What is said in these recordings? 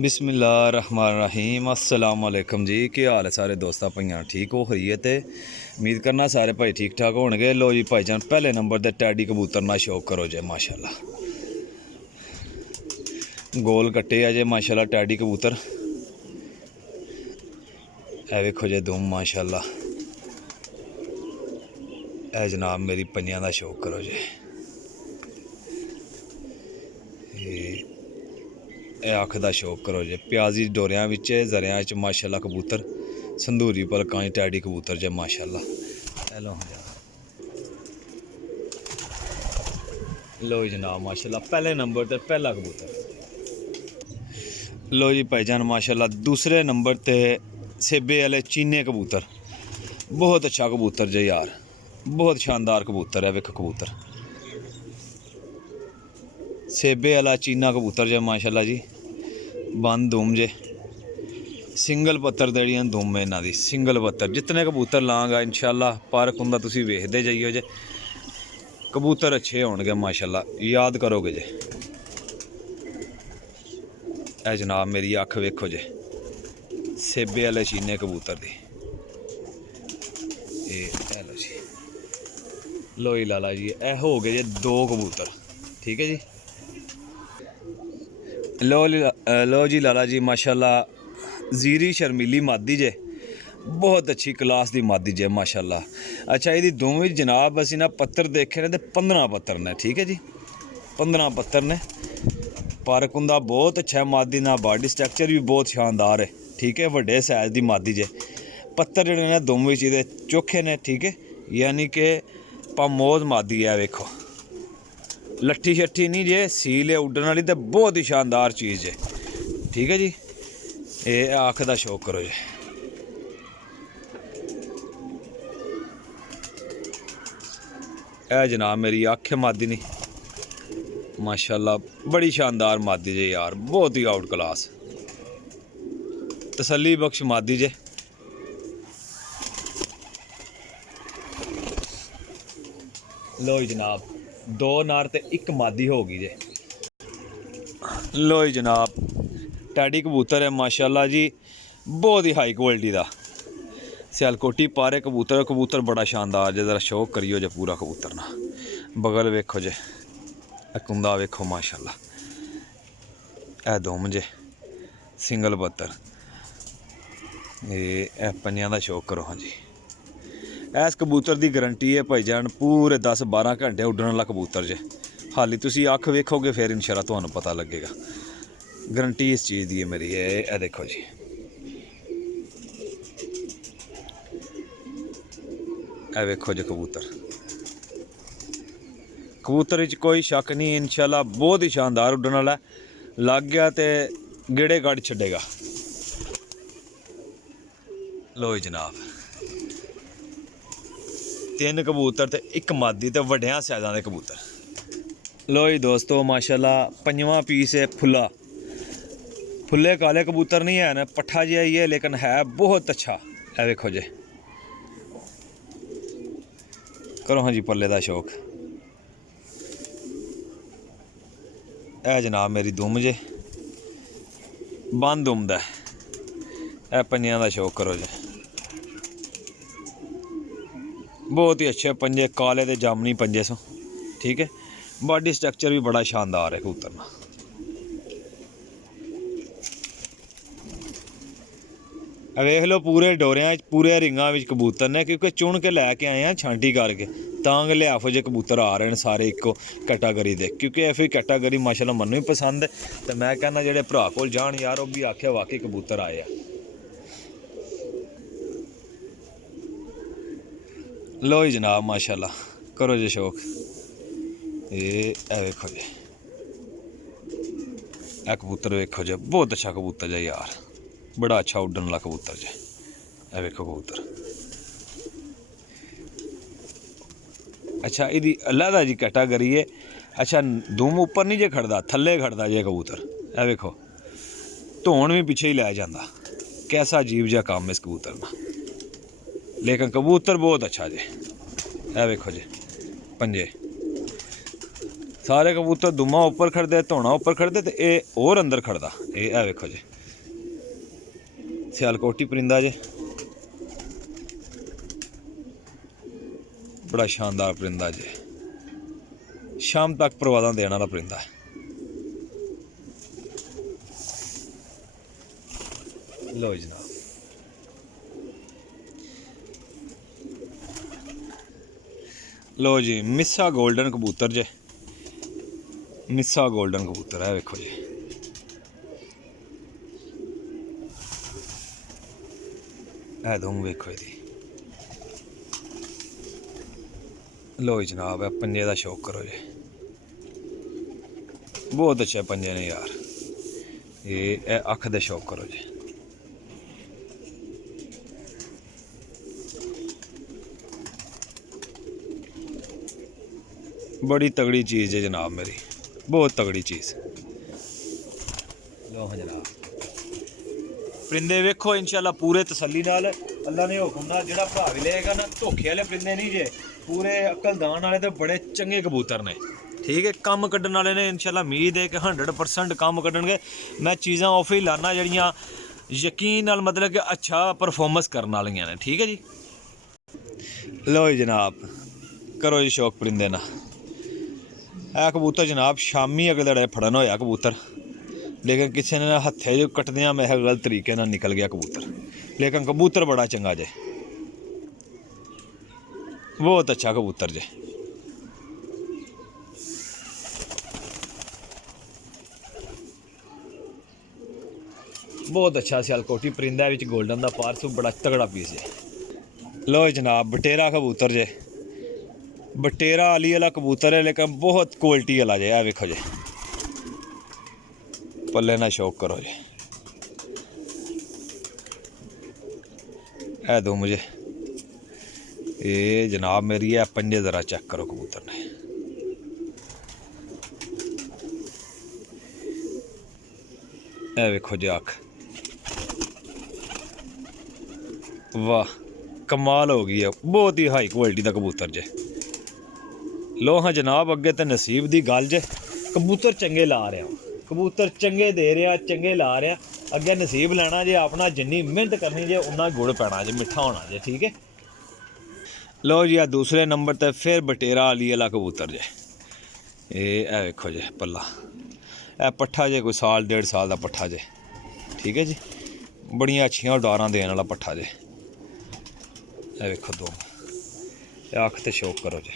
बिस्मिल्लाहिर्रहमानिर्रहीम अस्सलाम वालेकुम जी। क्या हाल है सारे दोस्तां भाइयां, ठीक हो खरी है? तो उम्मीद करना सारे भाई ठीक ठाक होणगे। लो जी भाईजान, पहले नंबर ते टैडी कबूतर ना शौक करो जे माशाल्लाह। गोल कट्टे आ जे माशाल्लाह टैडी कबूतर। ए वेखो जे दुम माशाल्लाह। ए जनाब मेरी पंजियां दा शौक करो जे। ए अख दा शौक करो जे। प्याजी डोरियां विच जरियां च माशाल्लाह कबूतर, संदूरी पलकां टैडी कबूतर जे माशाल्लाह। लो जनाब माशाल्लाह, पहले नंबर ते पहला कबूतर। लो जी भाईजान माशाल्लाह, दूसरे नंबर ते सेबे वाले चीने कबूतर। बहुत अच्छा कबूतर जे यार, बहुत शानदार कबूतर है। वेख कबूतर सेबे वाला चीना कबूतर जे माशाल्लाह जी। बंद दुम जे, सिंगल पत्तर देड़ियां दुम है इन्हां दी, सिंगल पत्तर। जितने कबूतर लांगा इंशाल्लाह पार्क हुंदा, तुसीं वेखदे जाइयो जे। कबूतर अच्छे होणगे माशाल्लाह, याद करोगे जे। ए जनाब मेरी अख वेखो जे, सेबे वाले चीने कबूतर दी। लो जी, लो जी लाला जी, ए हो गए जे दो कबूतर। ठीक है जी। लो जी लाला जी माशाल्लाह, जीरी शर्मीली मादी जे, बहुत अच्छी क्लास दी मादी जे माशाल्लाह। अच्छा ये दोवें जनाब असी ना पत्तर देखे ने तो 15 पत्तर ने। ठीक है जी, 15 पत्तर ने। पार्क उंदा बहुत अच्छा है मादी ना, बॉडी स्ट्रक्चर भी बहुत शानदार है। ठीक है, वड्डे साइज दी मादी जे। पत्तर जेह्ड़े ने दोवें च चोखे ने। ठीक है, यानी कि पामोज मादी है। वेखो लट्ठी शट्ठी नहीं जे, सील है उड्डन वाली, तो बहुत ही शानदार चीज़ है। ठीक है जी, ये अख दा शौक करो जी। ए जनाब मेरी अख है मादी नहीं माशाल्लाह, बड़ी शानदार मादी जे यार, बहुत ही आउट क्लास, तसल्ली बख्श मादी जे। लो जनाब, दो नार ते एक मादी हो गई जे। लो जनाब टैडी कबूतर है माशाल्लाह जी, बहुत ही हाई क्वालिटी दा सियालकोटी पारे कबूतर। कबूतर बड़ा शानदार जे, जरा शौक करियो जे पूरा कबूतर ना। बगल वेखो जे, कुंदा वेखो माशाल्लाह। ए दुम जे, सिंगल पत्तर। ये पंजियां दा शौक करो। हाँ जी, इस कबूतर की गारंटी है भाईजान, पूरे 10-12 घंटे उड्डण वाला कबूतर जे। हाली तुसी अख वेखोगे फिर इंशाल्लाह तुहानू पता लगेगा। गारंटी इस चीज़ की है मेरी। ए देखो जी, ए वेखो जी कबूतर। कबूतर विच कोई शक नहीं, इंशाल्लाह बहुत ही शानदार उड्डण वाला। लग गया तो गेड़े कड़ छड्डेगा। लो जनाब, 3 कबूतर ते एक मादी ते वड्डियां साइज़ां दे कबूतर। लो जी दोस्तों माशाल्लाह, 5वां पीस है फुल्ला। फुल्ले काले कबूतर नहीं है, पट्ठा जिहा ही है, लेकिन है बहुत अच्छा। है वेखो जे, करो हाँ जी पल्ले दा शौक। ए जनाब मेरी दुम जे, बंद दुम दा। ए पंजियां दा शौक करो जे। बहुत ही अच्छे पंजे, काले ते जामनी पंजे सो। ठीक है, बॉडी स्ट्रक्चर भी बड़ा शानदार है कबूतर ना। वेख लो पूरे डोरियां पूरे रिंगां विच कबूतर ने, क्योंकि चुन के लैके आए हैं छांटी करके, तां गै लिहाफो जे कबूतर आ रहे हैं सारे इको कैटागरी दे। क्योंकि ऐसी कैटागरी माशाल्लाह मैनू भी पसंद है, तो मैं कहना जेह्ड़े भरा कोल जान यार, वो भी आखे वाकई कबूतर आए हैं। लो जी जनाब माशाल्लाह, करो जी शौक। ए वेखो जी, ए कबूतर वेखो जी, बहुत अच्छा कबूतर जे यार, बड़ा अच्छा उड्डन वाला कबूतर जे। ए वेखो कबूतर। अच्छा इहदी अलहदा जी कैटागरी है। अच्छा दुम उपर नहीं जे खड़दा, थल्ले खड़दा जे कबूतर। ए वेखो धोन भी पिछे ही लै जांदा। कैसा अजीब जिहा काम इस कबूतर का, लेकिन कबूतर बहुत अच्छा जे। ए वेखो जी पंजे, सारे कबूतर दुमा उपर खड़दे, धौना उपर खड़दे, तो ये और अंदर खड़दा। ये वेखो जी सियालकोटी परिंदा जे, बड़ा शानदार परिंदा जे, शाम तक परवादा देने वाला परिंदा है। लो जनाब लो जी मिस्सा गोल्डन कबूतर जे, मिस्सा गोल्डन कबूतर है वेखो जी। है दूम वेखो जी। लो जनाब है पंजे का शौक करो जी, बहुत अच्छे पंजे ने यार। ये अख का शौक करो जी। बड़ी तगड़ी चीज़ है जनाब मेरी, बहुत तगड़ी चीज़। लो हाँ जनाब परिंदे वेखो इंशाल्लाह पूरे तसल्ली नाल, अल्लाह ने हुक्म नाल जेड़ा भरा भी लेगा ना, धोखे वाले परिंदे नहीं जे, पूरे अकलदान वाले तो बड़े चंगे कबूतर ने। ठीक है, कम कड्ढन वाले ने इंशाल्लाह उम्मीद है कि 100% कम कड्ढणगे। मैं चीज़ां ऑफ ही लाना जड़ियाँ यकीन नाल मतलब कि अच्छा परफॉर्मेंस करने वालियां ने। ठीक है जी। लो जी जनाब करो जी शौक परिंदे ना। यह कबूतर जनाब शामी अगले दड़े फड़न होया कबूतर, लेकिन किसी ने हत्थे जो कटदियां मैं गलत तरीके नाल निकल गया कबूतर, लेकिन कबूतर बड़ा चंगा जे, बहुत अच्छा कबूतर जे। बहुत अच्छा सियालकोटी परिंदा विच गोल्डन दा पारसू बड़ा तगड़ा पीस है। लो जनाब बटेरा कबूतर जे, बटेरा आली वाला कबूतर है लेकिन बहुत क्वालिटी वाला जे। वेखो जी पल्ले ना शौक करो जी। है दो मुझे ये जनाब मेरी है पंजे ज़रा चेक करो कबूतर ने। ए वेखो जी अख, वाह कमाल हो गई है, बहुत ही हाई क्वालिटी का कबूतर जे। लो हाँ जनाब अगे तो नसीब की गल जे, कबूतर चंगे ला रहा, कबूतर चंगे दे रहा, चंगे ला रहा, अगे नसीब लेना जे अपना, जिन्नी मेहनत करनी जे उन्ना गुड़ पैना जे, मिठा होना जे। ठीक है। लो जी आ दूसरे नंबर पर फिर बटेरा आली वाला कबूतर जे। ये वेखो जी पल्ला, ए पट्ठा जे कोई साल 1.5 साल का पट्ठा जे। ठीक है जी, बड़िया अच्छिया उडारां देने वाला पट्ठा जे। ए वेखो दो अख ते शौक करो जी।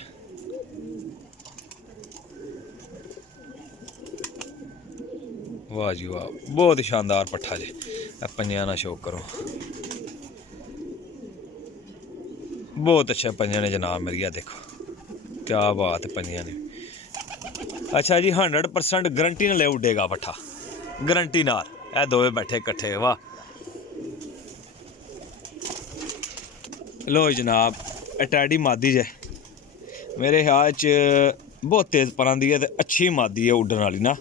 वाह जी वाह बहुत ही शानदार पट्ठा जे। पंजियां ना शौक करो, बहुत अच्छे पंजे ने जनाब मेरी। देखो क्या बात है पंजियां ने। अच्छा जी 100% गारंटी नाल ले उडेगा पट्ठा, गारंटी नाल। ए दोवे बैठे कट्ठे, वाह। लो जनाब टैडी मादी जे, मेरे ख्याल च बहुत तेज़ परां दी है ते अच्छी मादी है उड्डन वाली ना,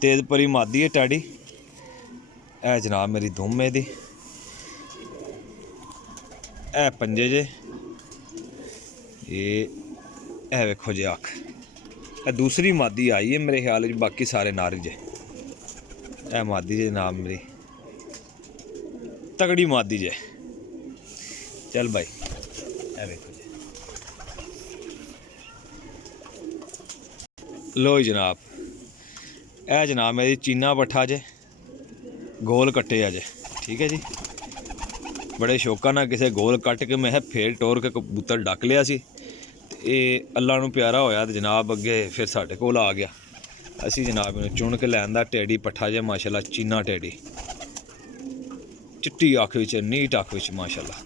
तेज़ परी मादी है टैडी। ए जनाब मेरी दुम दी, ए पंजे जे, ये वेखो जी अख। ए दूसरी मादी आई है मेरे ख्याल च, बाकी सारे नारी जे। ए मादी जे जनाब मेरी, तगड़ी मादी जे। चल भाई ए वेखो जी। लो जनाब ए जनाब मेरी चीना पट्ठा जे, गोल कट्टे अजे। ठीक है जी, बड़े शौका ना किसे गोल कट के मैं फेर टोर के कबूतर डक लिया सी, ये अल्लाह नूं प्यारा होया तो जनाब अगे फिर साढ़े कोल आ गया। असी जनाब इन्हूं चुन के लैंदा टेडी पट्ठा जे माशाल्लाह, चीना टेडी, चिट्टी अख विच, नीट अख विच माशाल्लाह।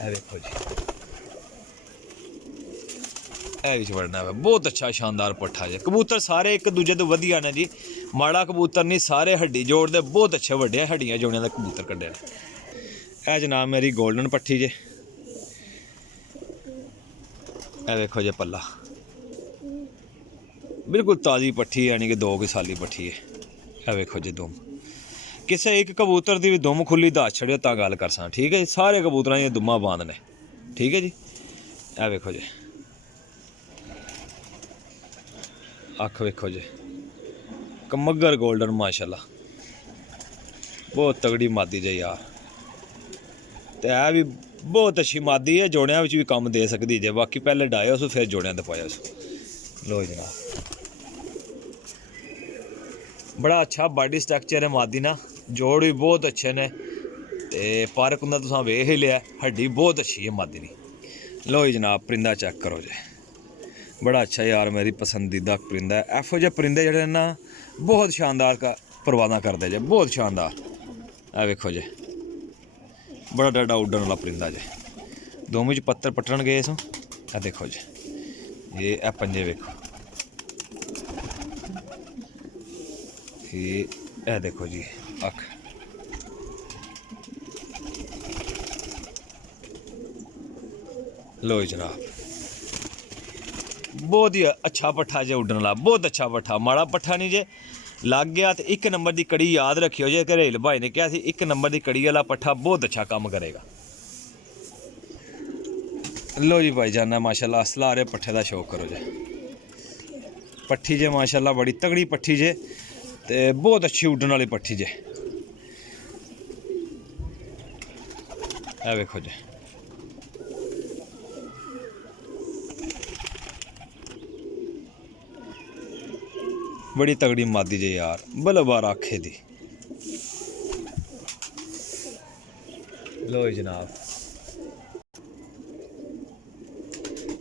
ए वेखो जी ए विच वड़ना है, बहुत अच्छा शानदार पट्ठा जे। कबूतर सारे एक दूजे तो वधिया ने जी, माड़ा कबूतर नहीं, सारे हड्डी जोड़ते, बहुत अच्छे वड्डे हड्डियां जोड़ियां दे कबूतर कड्ढे ने। ए जनाब मेरी गोल्डन पट्ठी जे। ए वेखो जी पल्ला, बिल्कुल ताज़ी पट्ठी, यानी कि 2 साली पट्ठी है। ए वेखो जी दुम, किसी एक कबूतर की भी दुम खुली दस छड़ियो तां गल कर सा। ठीक है जी, सारे कबूतरां दी दुम्मां बंद ने। ठीक है जी। ए वेखो जी अख वेखो जी कमगर गोल्डन माशाल्लाह बहुत तगड़ी मादी जे यार। तो है भी बहुत अच्छी मादी है, जोड़ियां भी काम दे सकती जे। बाकी पहले डाया उस फिर जोड़ियां दपाया उस। लो जनाब बड़ा अच्छा बॉडी स्ट्रक्चर है मादी ना, जोड़ भी बहुत अच्छे ने। तो पर कुंदा तुसां वेख ही लिया, हड्डी बहुत अच्छी है मादी दी। लो जी जनाब परिंदा चेक करो जी, बड़ा अच्छा यार मेरी पसंदीदा परिंदा है। एफो जे परिंदे जेह्ड़े ना बहुत शानदार का परवादा करते जे, बहुत शानदार। ए वेखो जी बड़ा डाडा उड्डन वाला परिंदा जे। दोवें च पत्तर पट्टन गए सो। ए देखो जी ये ए पंजे वेखो, ये ए देखो जी अख। लो जनाब बहुत ही अच्छा पट्ठा जे उड्डन वाला, बहुत अच्छा पट्ठा, माड़ा पट्ठा नहीं जे। लग गया तो एक नंबर की कड़ी याद रखियो जे, घरेल भाई ने कहा एक नंबर की कड़ी वाला पट्ठा बहुत अच्छा काम करेगा। लो जी भाई जाना माशाल्लाह सलारे पट्ठे का शौक करो जे। पट्ठी जे माशाल्लाह बड़ी तगड़ी पट्ठी जे, ते बहुत अच्छी उड्डन वाली पट्ठी जे। ए वेखो जी बड़ी तगड़ी मादी जे यार, बलबार आखे दी। लो जनाब,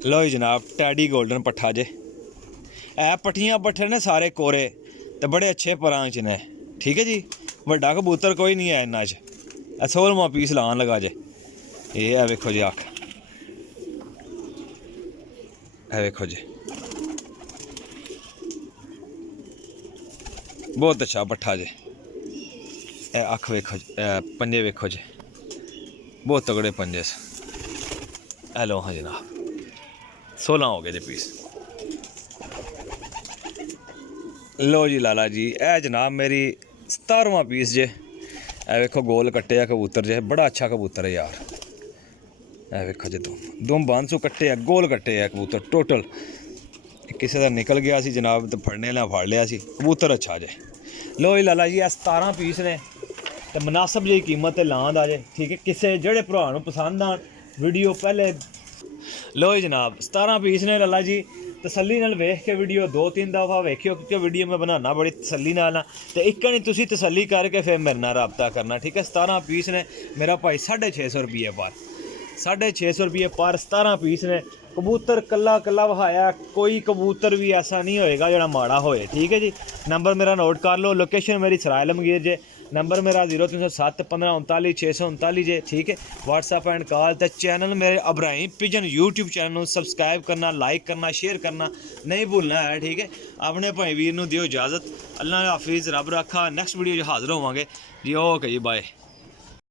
लो जनाब टैडी गोल्डन पट्ठा जे। ए पट्ठियां पट्ठे ने सारे कोरे ते बड़े अच्छे परां च ने, ठीक है जी। बड़ा कबूतर कोई नहीं है इन्ना च। 16वां पीस लान लगा जे। ये है वेखो जी अख, है वेखो जी बहुत अच्छा पट्ठा जे। ए अख वेखो जी, पंजे वेखो जी बहुत तगड़े पंजे से। हेलो हाँ जनाब 16 हो गए जी पीस। लो जी लाला जी ए जनाब मेरी 17वां पीस जे। ए वेखो गोल कट्टे आ कबूतर जे, बड़ा अच्छा कबूतर है यार। ए वेखो जी दुम बांसू कट्टे आ, गोल कट्टे आ कबूतर टोटल। किसी का निकल गया सी जनाब तो फड़ने ला फड़ लिया सी, कबूतर अच्छा जे। लो जी लाला जी ए 17 पीस ने तो मुनासिब जी कीमत लांद आ जे, ठीक है। किसी जेह्ड़े भरा नूं पसंद आन वीडियो पहले। लो जी जनाब 17 पीस ने लाला जी, तसल्ली नाल वेख के वीडियो 2-3 दफ़ा वेखियो, क्योंकि वीडियो मैं बनाना बड़ी तसल्ली नाल ना। तो एक नहीं तुसी तसल्ली करके फिर मेरे नाल राबता करना, ठीक है। 17 पीस ने मेरा भाई 650 रुपये पर, 650 रुपये पर 17 पीस ने। कबूतर कला कला वहाया, कोई कबूतर भी ऐसा नहीं होएगा जो माड़ा होए, ठीक है जी। नंबर मेरा नोट कर लो, लोकेशन मेरी सराय आलमगीर जे। नंबर मेरा 0307 15 39 639 जे, ठीक है। WhatsApp and call. तो चैनल मेरे Ibrahim pigeon YouTube channel subscribe करना, लाइक करना, शेयर करना नहीं भूलना है, ठीक है। अपने भाई वीर नूं दियो इजाज़त। अल्लाह हाफिज़, रब रखा। नैक्सट वीडियो हाजिर होवांगे जी। ओके जी बाय।